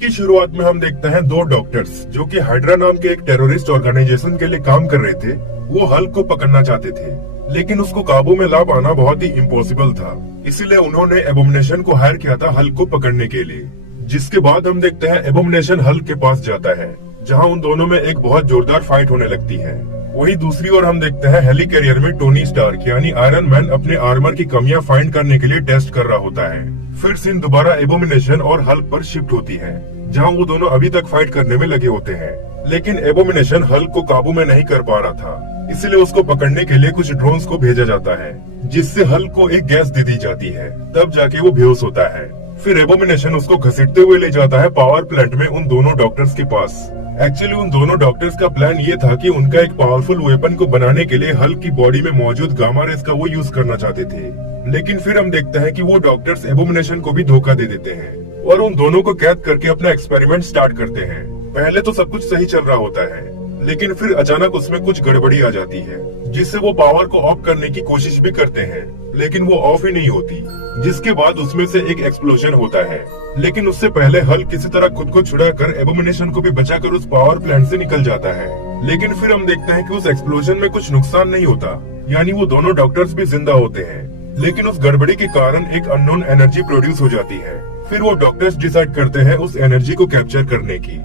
की शुरुआत में हम देखते हैं दो डॉक्टर्स जो कि हाइड्रा नाम के एक टेररिस्ट ऑर्गेनाइजेशन के लिए काम कर रहे थे। वो हल्क को पकड़ना चाहते थे, लेकिन उसको काबू में ला पाना बहुत ही इम्पॉसिबल था। इसीलिए उन्होंने एबोमिनेशन को हायर किया था हल्क को पकड़ने के लिए। जिसके बाद हम देखते हैं एबोमिनेशन हल्क के पास जाता है, जहाँ उन दोनों में एक बहुत जोरदार फाइट होने लगती है। वही दूसरी ओर हम देखते हैं हेलिकैरियर में टोनी स्टार्क यानी आयरन मैन अपने आर्मर की कमियां फाइंड करने के लिए टेस्ट कर रहा होता है। फिर सीन दोबारा एबोमिनेशन और हल्क पर शिफ्ट होती है, जहां वो दोनों अभी तक फाइट करने में लगे होते हैं। लेकिन एबोमिनेशन हल्क को काबू में नहीं कर पा रहा था, इसलिए उसको पकड़ने के लिए कुछ ड्रोन्स को भेजा जाता है, जिससे हल्क को एक गैस दे दी जाती है। तब जाके वो बेहोश होता है। फिर एबोमिनेशन उसको घसीटते हुए ले जाता है पावर प्लांट में उन दोनों डॉक्टर्स के पास। एक्चुअली उन दोनों डॉक्टर्स का प्लान ये था कि उनका एक पावरफुल वेपन को बनाने के लिए हल्क की बॉडी में मौजूद गामा रेस का वो यूज करना चाहते थे। लेकिन फिर हम देखते हैं कि वो डॉक्टर्स एबोमिनेशन को भी धोखा दे देते हैं और उन दोनों को कैद करके अपना एक्सपेरिमेंट स्टार्ट करते हैं। पहले तो सब कुछ सही चल रहा होता है, लेकिन फिर अचानक उसमें कुछ गड़बड़ी आ जाती है, जिससे वो पावर को ऑफ करने की कोशिश भी करते हैं, लेकिन वो ऑफ ही नहीं होती। जिसके बाद उसमें से एक एक्सप्लोजन होता है, लेकिन उससे पहले हल्क किसी तरह खुद को छुड़ाकर एबोमिनेशन को भी बचाकर उस पावर प्लांट से निकल जाता है। लेकिन फिर हम देखते हैं कि उस एक्सप्लोजन में कुछ नुकसान नहीं होता, यानी वो दोनों डॉक्टर्स भी जिंदा होते हैं। लेकिन उस गड़बड़ी के कारण एक अननोन एनर्जी प्रोड्यूस हो जाती है। फिर वो डॉक्टर्स डिसाइड करते हैं उस एनर्जी को कैप्चर करने की।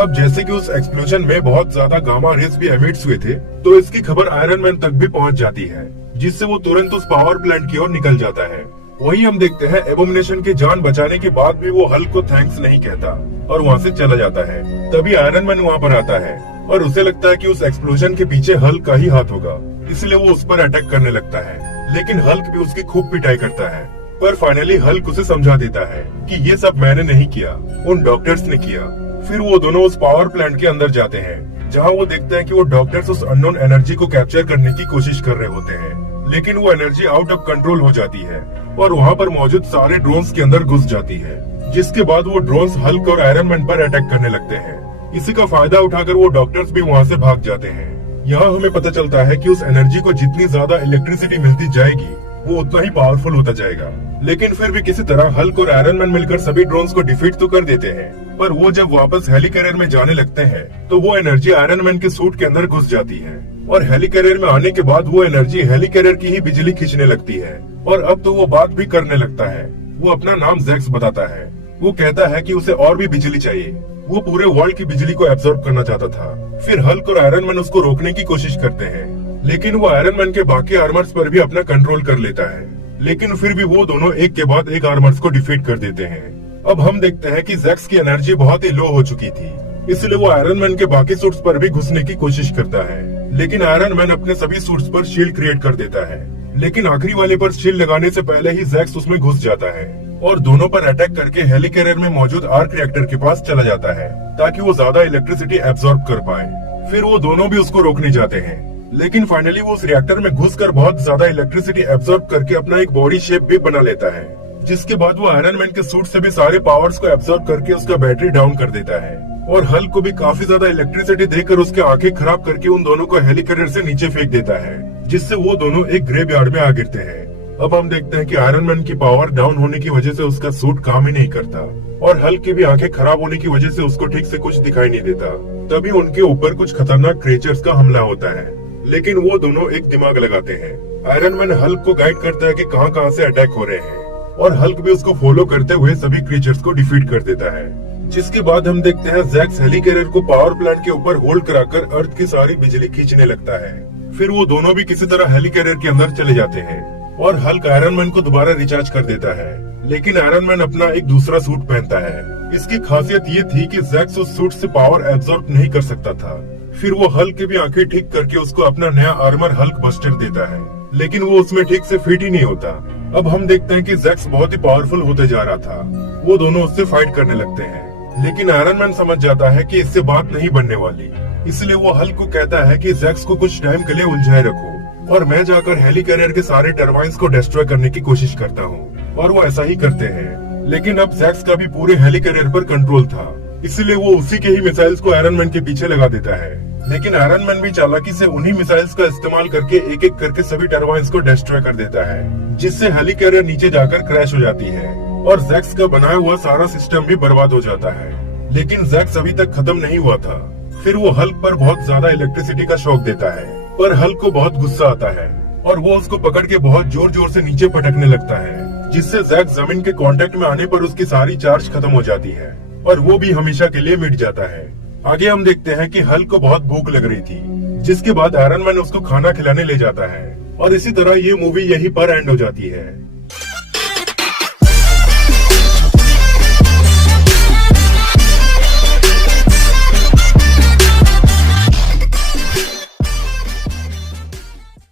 अब जैसे कि उस एक्सप्लोजन में बहुत ज्यादा गामा रेस भी एमिट्स हुए थे, तो इसकी खबर आयरन मैन तक भी पहुंच जाती है, जिससे वो तुरंत उस पावर प्लांट की ओर निकल जाता है। वही हम देखते हैं एबोमिनेशन की जान बचाने के बाद भी वो हल्क को थैंक्स नहीं कहता और वहाँ से चला जाता है। तभी आयरन मैन वहाँ पर आता है और उसे लगता है कि उस एक्सप्लोजन के पीछे हल्क का ही हाथ होगा, इसलिए वो उस पर अटैक करने लगता है। लेकिन हल्क भी उसकी खूब पिटाई करता है, पर फाइनली हल्क उसे समझा देता है कि ये सब मैंने नहीं किया, उन डॉक्टर्स ने किया। फिर वो दोनों उस पावर प्लांट के अंदर जाते हैं, जहाँ वो देखते हैं कि वो डॉक्टर्स उस अननोन एनर्जी को कैप्चर करने की कोशिश कर रहे होते हैं। लेकिन वो एनर्जी आउट ऑफ कंट्रोल हो जाती है और वहाँ पर मौजूद सारे ड्रोन्स के अंदर घुस जाती है। जिसके बाद वो ड्रोन्स हल्क और आयरन मैन पर अटैक करने लगते हैं। इसी का फायदा उठाकर वो डॉक्टर्स भी वहाँ से भाग जाते हैं। यहाँ हमें पता चलता है कि उस एनर्जी को जितनी ज्यादा इलेक्ट्रिसिटी मिलती जाएगी, वो उतना ही पावरफुल होता जाएगा। लेकिन फिर भी किसी तरह हल्क और आयरन मैन मिलकर सभी ड्रोन्स को डिफीट तो कर देते हैं, पर वो जब वापस हेलिकैरियर में जाने लगते हैं, तो वो एनर्जी आयरन मैन के सूट के अंदर घुस जाती है और हेलिकैरियर में आने के बाद वो एनर्जी हेलिकैरियर की ही बिजली खींचने लगती है। और अब तो वो बात भी करने लगता है। वो अपना नाम जैक्स बताता है। वो कहता है कि उसे और भी बिजली चाहिए। वो पूरे वर्ल्ड की बिजली को एब्जॉर्ब करना चाहता था। फिर हल्क और आयरन मैन उसको रोकने की कोशिश करते हैं, लेकिन वो आयरन मैन के बाकी आर्मर्स पर भी अपना कंट्रोल कर लेता है। लेकिन फिर भी वो दोनों एक के बाद एक आर्मर्स को डिफीट कर देते हैं। अब हम देखते हैं कि जैक्स की एनर्जी बहुत ही लो हो चुकी थी, इसलिए वो आयरन मैन के बाकी सूट्स पर भी घुसने की कोशिश करता है। लेकिन आयरन मैन अपने सभी सूट्स पर शील्ड क्रिएट कर देता है, लेकिन आखिरी वाले पर शील्ड लगाने से पहले ही जैक्स उसमें घुस जाता है और दोनों पर अटैक करके हेलिकैरियर में मौजूद आर्क रिएक्टर के पास चला जाता है, ताकि वो ज्यादा इलेक्ट्रिसिटी एब्जॉर्ब कर पाए। फिर वो दोनों भी उसको रोकने जाते हैं, लेकिन फाइनली वो उस रिएक्टर में घुसकर बहुत ज्यादा इलेक्ट्रिसिटी एब्जॉर्ब करके अपना एक बॉडी शेप भी बना लेता है। जिसके बाद वो आयरन मैन के सूट से भी सारे पावर्स को एब्जॉर्ब करके उसका बैटरी डाउन कर देता है और हल्क को भी काफी ज्यादा इलेक्ट्रिसिटी देकर उसके आंखें खराब करके उन दोनों को हेलिकैरियर से नीचे फेंक देता है, जिससे वो दोनों एक ग्रेवयार्ड में आ गिरते हैं। अब हम देखते हैं कि आयरन मैन की पावर डाउन होने की वजह से उसका सूट काम ही नहीं करता और हल्क की भी आंखें खराब होने की वजह से उसको ठीक से कुछ दिखाई नहीं देता। तभी उनके ऊपर कुछ खतरनाक क्रिएचर्स का हमला होता है, लेकिन वो दोनों एक दिमाग लगाते हैं। आयरन मैन हल्क को गाइड करता है कि कहां से अटैक हो रहे हैं और हल्क भी उसको फॉलो करते हुए सभी क्रिएचर्स को डिफीट कर देता है। जिसके बाद हम देखते हैं जैक्स हेलिकैरियर को पावर प्लांट के ऊपर होल्ड कराकर अर्थ की सारी बिजली खींचने लगता है। फिर वो दोनों भी किसी तरह हेलिकैरियर के अंदर चले जाते हैं और हल्क आयरन मैन को दोबारा रिचार्ज कर देता है। लेकिन आयरन मैन अपना एक दूसरा सूट पहनता है। इसकी खासियत ये थी कि जैक्स उस सूट से पावर एब्जॉर्ब नहीं कर सकता था। फिर वो हल्क की भी आंखें ठीक करके उसको अपना नया आर्मर हल्क बस्टर देता है, लेकिन वो उसमें ठीक से फिट ही नहीं होता। अब हम देखते हैं कि जैक्स बहुत ही पावरफुल होते जा रहा था। वो दोनों उससे फाइट करने लगते हैं, लेकिन आयरन मैन समझ जाता है कि इससे बात नहीं बनने वाली, इसलिए वो हल्क को कहता है कि जैक्स को कुछ टाइम के लिए उलझाए रखो और मैं जाकर हेलिकैरियर के सारे टरबाइन्स को डिस्ट्रॉय करने की कोशिश करता हूँ। और वो ऐसा ही करते हैं। लेकिन अब जैक्स का भी पूरे हेलिकैरियर पर कंट्रोल था, इसलिए वो उसी के ही मिसाइल्स को आयरन मैन के पीछे लगा देता है। लेकिन आयरन मैन भी चालाकी से उन्हीं मिसाइल्स का इस्तेमाल करके एक एक करके सभी टरबाइन्स को डिस्ट्रॉय कर देता है, जिससे हेलिकैरियर नीचे जाकर क्रैश हो जाती है और जैक्स का बनाया हुआ सारा सिस्टम भी बर्बाद हो जाता है। लेकिन जैक्स अभी तक खत्म नहीं हुआ था। फिर वो हल्क पर बहुत ज्यादा इलेक्ट्रिसिटी का शॉक देता है, पर हल्क को बहुत गुस्सा आता है और वो उसको पकड़ के बहुत जोर जोर से नीचे पटकने लगता है, जिससे जैक्स जमीन के कांटेक्ट में आने पर उसकी सारी चार्ज खत्म हो जाती है और वो भी हमेशा के लिए मिट जाता है। आगे हम देखते हैं कि हल्क को बहुत भूख लग रही थी, जिसके बाद आयरन मैन उसको खाना खिलाने ले जाता है और इसी तरह ये मूवी यहीं पर एंड हो जाती है।